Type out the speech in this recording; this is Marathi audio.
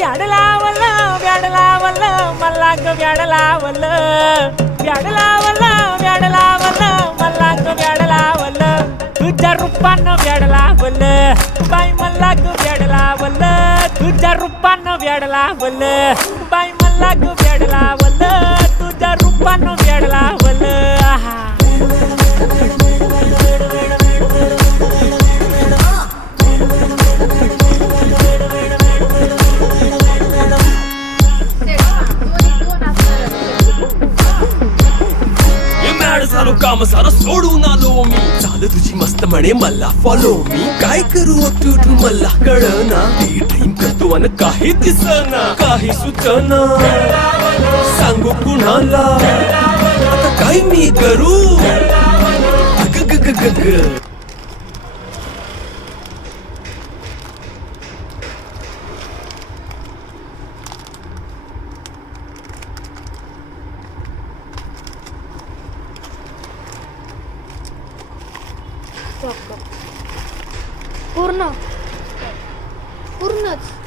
व्याड लावलं व्याड लावलं मला ग व्याड लावलं व्याड लावलं व्याड लावलं मला ग व्याड लावलं तुझ्या रूपानं व्याड लावलं बाई मला ग व्याड लावलं तुझ्या रूपानं व्याड लावलं बाई मला ग व्याड लावलं तुझ्या रूपानं व्याड लावलं झालो काम सारं सोडून आलो मी चाल तुझी मस्त म्हणे मला फॉलो मी काय करू उठून मला कळना ड्रीम करतो आणि काही दिसना काही सुचना सांगू कुणाला आता काय मी करू अग ग ग ग ग पूर्ण पूर्णच